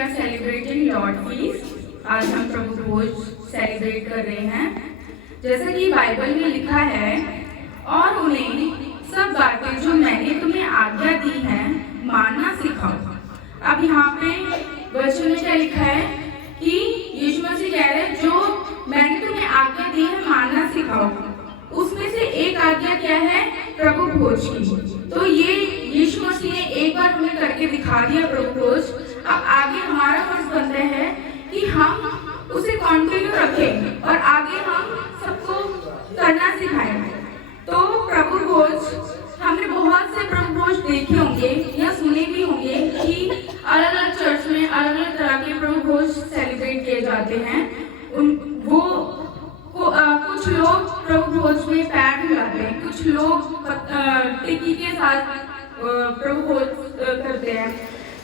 Are celebrating Lord feast. आज हम प्रभु भोज celebrate कर रहे हैं, जैसा कि बाइबल में लिखा है, और उन्हें सब बातें जो मैंने तुम्हें आज्ञा दी है मानना सिखाओ। अब यहाँ पे वचन में क्या लिखा है कि यीशु मसीह कह रहे हैं जो मैंने तुम्हें आज्ञा दी है मानना सिखाओ। उसमें से एक आज्ञा क्या है? प्रभु भोज की। तो ये यीशु मसीह ने एक बार हमें करके दिखा दिया प्रभु भोज। अब आगे हमारा फर्ज बनता है कि हम उसे कंटिन्यू रखें और आगे हम सबको करना सिखाएं। तो प्रभु भोज हमने बहुत से प्रभु भोज देखे होंगे या सुने भी होंगे कि अलग अलग चर्च में अलग अलग तरह के प्रभु भोज सेलिब्रेट किए जाते हैं। कुछ लोग प्रभु भोज में पैर मिलाते हैं, कुछ लोग टिक्की के साथ प्रभु भोज करते हैं,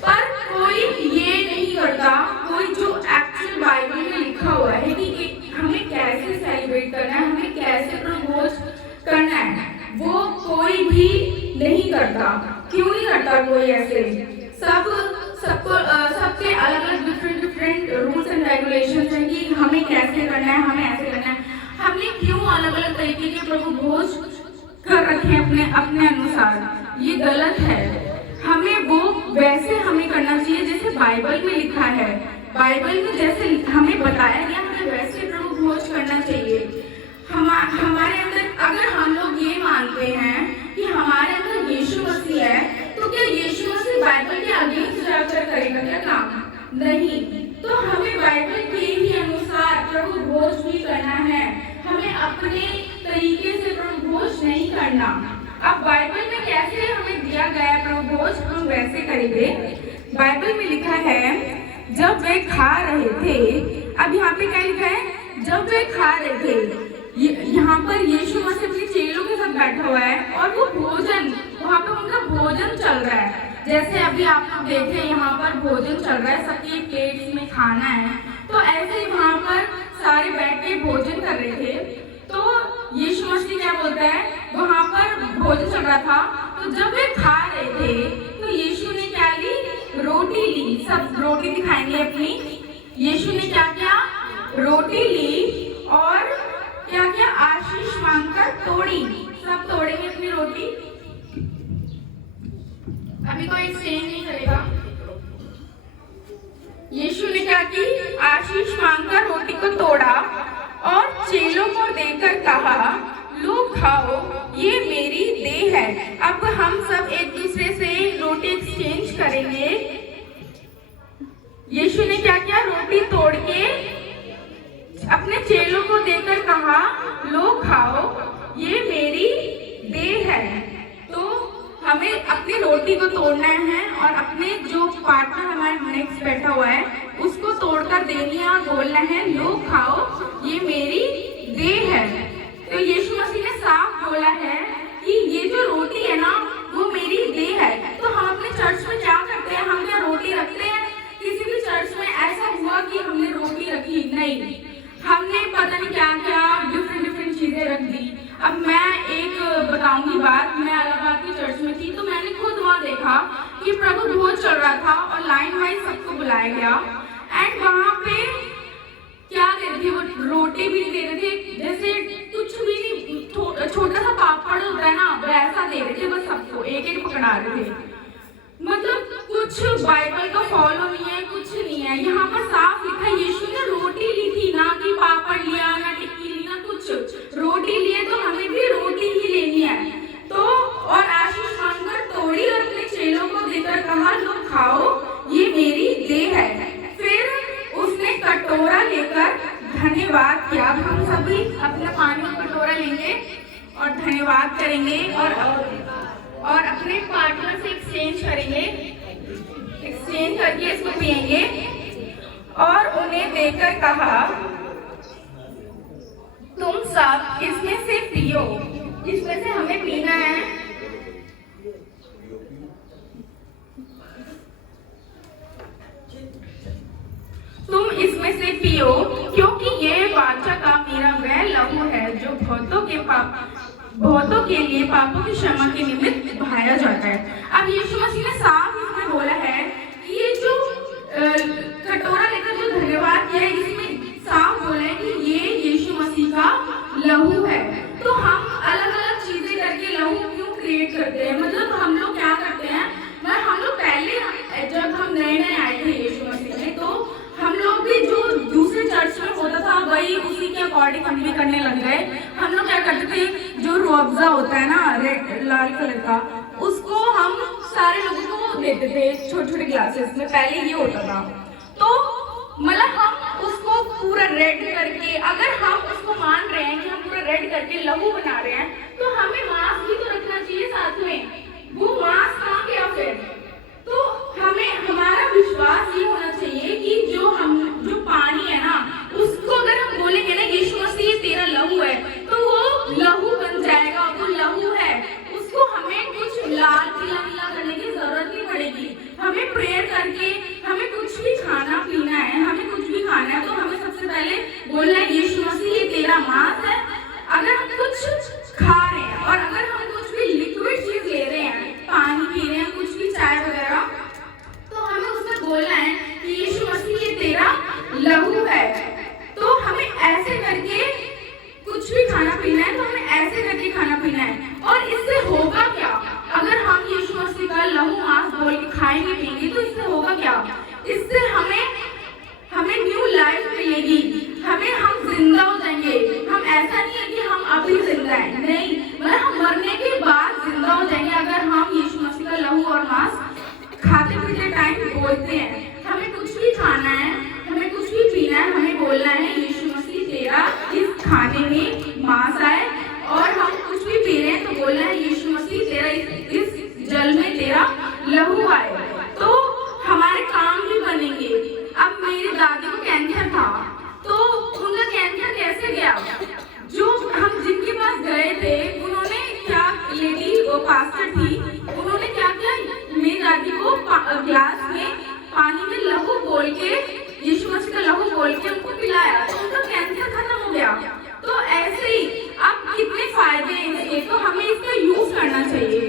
पर कोई ये नहीं करता, कोई जो एक्चुअल बाइबल में लिखा हुआ है कि हमें कैसे सेलिब्रेट करना है, हमें कैसे प्रभु भोज करना है, वो कोई भी नहीं करता। क्यों नहीं करता कोई ऐसे? सबके अलग अलग डिफरेंट रूल्स एंड रेगुलेशंस हैं कि हमें कैसे करना है, हमें ऐसे करना है। हमने क्यों अलग अलग तरीके के प्रभु भोज कर रखे हैं अपने अनुसार? ये गलत है। हमें वो वैसे हमें करना चाहिए जैसे बाइबल में लिखा है। बाइबल में जैसे हमें बताया गया हमें वैसे प्रभु भोज करना चाहिए। हमारे अंदर अगर हम लोग ये मानते हैं कि हमारे अंदर यीशु मसीह है, तो क्या यीशु मसीह बाइबल के आगे जाकर करेगा क्या काम? नहीं। तो हमें बाइबल के ही अनुसार प्रभु भोज भी करना है, हमें अपने तरीके से प्रभु भोज नहीं करना। अब बाइबल में कैसे हमें दिया गया है प्रभु भोज, हम वैसे करेंगे। बाइबल में लिखा है जब वे खा रहे थे, अब यहाँ पे क्या लिखा है? जब वे खा रहे थे, यहाँ पर यीशु मसीह अपने चेलों के साथ बैठा हुआ है और वो भोजन, वहाँ पे उनका भोजन चल रहा है। जैसे अभी आप लोग देखें यहाँ पर भोजन चल रहा है, सबकी प्लेट्स में खाना है, तो ऐसे ही वहाँ पर सारे बैठ के भोजन कर रहे थे। तो यीशु मसीह क्या बोलता है? वहाँ पर भोजन चल रहा था, तो जब वे खा रहे थे तो यीशु ने क्या ली? रोटी ली। सब रोटी दिखाएंगे अपनी। यीशु ने क्या किया? रोटी ली और क्या क्या? आशीष मांगकर तोड़ी। सब तोड़ेंगे अपनी रोटी। अभी कोई एक्सचेंज नहीं करेगा। यीशु ने क्या की? आशीष मांगकर रोटी को तोड़ा और चेलों को देकर कहा, लो खाओ, ये मेरी देह है। अब हम सब एक दूसरे से रोटी एक्सचेंज करेंगे। यीशु ने क्या किया? रोटी तोड़ के अपने चेलों को देकर कहा, लो खाओ, ये मेरी देह है। तो हमें अपनी रोटी को तोड़ना है और अपने जो पार्टनर हमारे नेक्स्ट बैठा हुआ है उसको तोड़कर देनी है और बोलना है, लो खाओ, ये मेरी देह है। तो यीशु मसीह ने साफ बोला है कि ये जो रोटी है ना, वो मेरी देह है। तो हम अपने चर्च में क्या करते हैं? हम क्या रोटी रखते हैं? किसी भी चर्च में ऐसा हुआ कि हमने रोटी रखी? नहीं, हमने पता नहीं क्या क्या डिफरेंट चीजें रख दी। अब मैं एक बताऊंगी बात। मैं इलाहाबाद की चर्च में थी, तो मैंने खुद वहाँ देखा कि प्रभु भोज चल रहा था और लाइन वाइज सबको बुलाया गया। एंड वहाँ पे क्या दे रहे थे? वो रोटी भी दे रहे थे, जैसे कुछ भी नहीं, छोटा सा पापड़ होता है ना, वैसा दे रहे थे, बस सबको एक एक पकड़ा रहे थे। मतलब कुछ बाइबल का फॉलो नहीं है, कुछ नहीं है। यहाँ पर साफ लिखा है, यीशु ने रोटी ली थी, ना कि पापड़ लिया, ना टिक्की ली, ना कुछ। रोटी लिए तो हमें भी रोटी ही लेनी है। तो और आशीष मांगकर तोड़ी और अपने चेलों को देकर कहा, लो खाओ, ये मेरी देह है। फिर उसने कटोरा लेकर धन्यवाद किया। हम सभी अपना पानी का कटोरा लेंगे और धन्यवाद करेंगे और अपने पार्टनर से एक्सचेंज करेंगे। एक्सचेंज करके इसको पिएंगे और उन्हें देकर कहा, तुम सब इसमें से पियो, इसमें से हमें पीना है। तुम इसमें से पियो, क्योंकि ये वाचा का मेरा वह लहू है जो बहुतों के लिए पापों की क्षमा के निमित्त बहाया जाता है। अब यीशु मसीह ने साफ इसमें बोला है कि ये जो क्लासेस में पहले ये होता था। तो मतलब हम उसको पूरा रेड करके, अगर हम उसको मान रहे हैं कि हम पूरा रेड करके लहू बना रहे हैं, तो हमें मास्क भी तो रखना चाहिए साथ में। वो मास्क कहाँ गया फिर? तो हमें हमारा विश्वास ये होना चाहिए कि जो पानी है ना, उसको अगर हम बोलेंगे ना यीशु मसीह ये तेरा लहू है, तो वो लहू बन जाएगा। वो लहू है, उसको हमें कुछ लाल पीला नीला करने की जरूरत नहीं पड़ेगी। हमें प्रेयर करके हमें कुछ भी खाना पीना है, हमें कुछ भी खाना है, तो हमें सबसे पहले बोलना है यीशु मसीह ये तेरा मांस है। अगर हम कुछ खा रहे हैं और अगर हम कुछ भी लिक्विड चीज ले रहे हैं, पानी पी रहे हैं, कुछ भी चाय वगैरह, तो हमें उसमें बोलना है कि यीशु मसीह ये तेरा लहू है। तो हमें ऐसे करके कुछ भी खाना पीना है, तो हमें ऐसे करके खाना पीना है। और इससे होगा क्या? अगर हम यीशु मसीह का लहू मांस बोल के खाएंगे पिएंगे, तो इससे होगा क्या? इससे हमें न्यू लाइफ मिलेगी, हम जिंदा हो जाएंगे। हम ऐसा नहीं है कि हम अभी जिंदा हैं, नहीं, मतलब हम मरने के बाद जिंदा हो जाएंगे अगर हम यीशु मसीह का लहू और मांस खाते पीते टाइम बोलते हैं। हमें कुछ भी खाना है, हमें कुछ भी पीना है, हमें बोलना है यीशु मसीह तेरा इस खाने में मांस आए, और हम कुछ भी पी रहे हैं तो बोलना है यीशु मसीह तेरा इस जल में तेरा लहू आए। तो हमारे काम भी बनेंगे। अब मेरी दादी को कैंसर था, तो उनका कैंसर कैसे गया? जो हम जिनके पास गए थे उन्होंने क्या, लेडी वो पास्टर थी, उन्होंने क्या किया, मेरी दादी को ग्लास में पानी में लहू बोल के, यीशु मसीह का लहू बोल के उनको पिलाया, तो उनका कैंसर खत्म हो गया। तो ऐसे ही अब कितने फायदे हैं इसके, तो हमें इसका यूज करना चाहिए।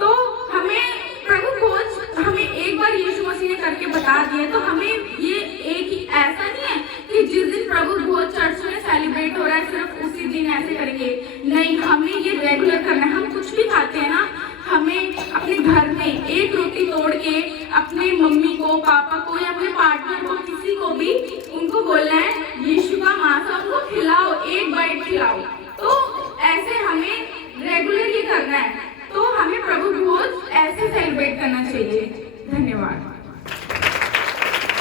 तो हमें प्रभु भोज हमें एक बार यीशु मसीह ने करके बता दिया, तो हमें ये एक ही, ऐसा नहीं है कि जिस दिन प्रभु भोज चर्च में सेलिब्रेट हो रहा है सिर्फ उसी दिन ऐसे करेंगे, नहीं, हमें ये रेगुलर करना है। हम कुछ भी खाते हैं ना, हमें अपने घर में एक रोटी तोड़ के अपने मम्मी को, पापा को या अपने पार्टनर को, किसी को भी उनको बोलना है यीशु का मांस, उनको खिलाओ, एक बाइट खिलाओ। तो ऐसे हमें रेगुलर ये करना है। तो हमें प्रभु भोज ऐसे सेलिब्रेट करना चाहिए। धन्यवाद।